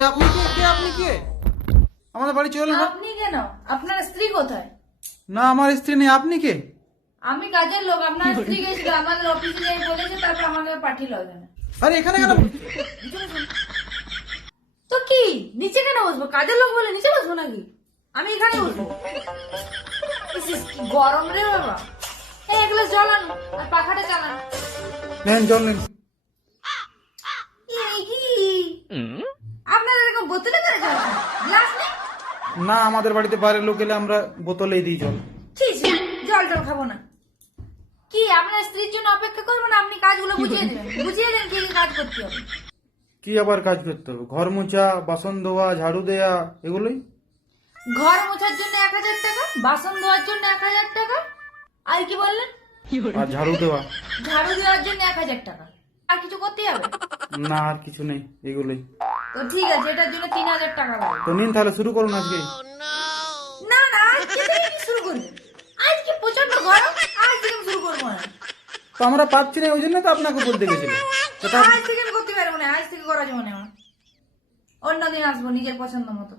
আপনি কে? কে আপনি কে? আমাদের বাড়ি চলে এলেন? আপনি কেন? আপনার স্ত্রী কোথায়? না, আমার স্ত্রী নেই। আপনি কে? আমি কাজের লোক। আপনার স্ত্রী গেছিল আমাদের অফিসে যাই বলেছে, তারপর আমাকে পাঠিয়ে এখানে। আরে এখানে কেন? তো কি নিচে কেন বসবো? কাজের লোক বলে নিচে বসবো নাকি? আমি এখানে বসবো। ইস, ইস, কি গরম রে বাবা। এই এক গ্লাস জল আনো আর পাখাটা চালান। নেন, জল নেন। এই কি? আপনার এরকম বোতলে করে জল খান? গ্লাস নেই? না, আমাদের বাড়িতে বাইরের লোক এলে আমরা বোতলেই দিই জল। ঠিক আছে, জল টল খাবো না। কি আপনার স্ত্রীর জন্য অপেক্ষা করবো না? আপনি কাজগুলো বুঝিয়ে দেবেন, বুঝিয়ে দেন কি কি কাজ করতে হবে। কি আবার কাজ করতে হবে? ঘর মোছা, বাসন ধোয়া, ঝাড়ু দেয়া, এগুলোই। ঘর মোছার জন্য 1000 টাকা, বাসন ধোয়ার জন্য 1000 টাকা, আর কি বললেন? আর ঝাড়ু দেওয়া। ঝাড়ু দেওয়ার জন্য 1000 টাকা। আর কিছু করতে হবে? না, আর কিছু নেই, এগুলোই। তো ঠিক আছে, এটার জন্য 3000 টাকা লাগবে। তো নিন, তাহলে শুরু করুন আজকে। না না, আজকে থেকে কি শুরু করবেন? আজকে প্রচন্ড গরম, আজ থেকে আমি শুরু করবো না। তো আমরা পাচ্ছি না, ওই জন্য তো আপনাকে বলতে গেছিলাম। আজ থেকে আমি করতে পারবো না, আজ থেকে করা যাবে না আমার। অন্যদিন আসবো নিজের পছন্দ মতো।